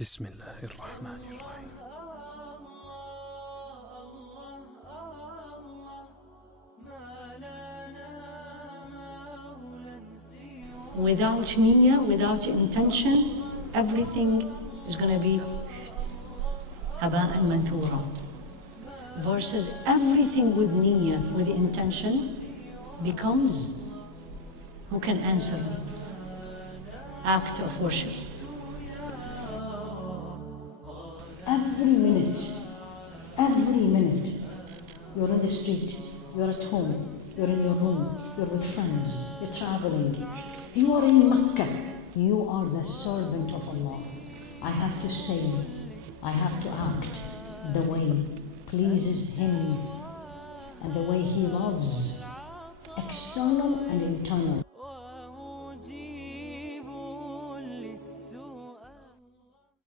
بسم الله الرحمن الرحيم. Without niyyah, without intention, everything is going to be haba'an manthura. Versus everything with niyyah, with intention, becomes, who can answer me? Act of worship. Every minute, you're in the street, you're at home, you're in your room, you're with friends, you're traveling, you are in Makkah, you are the servant of Allah. I have to say, I have to act the way pleases Him and the way He loves, external and internal.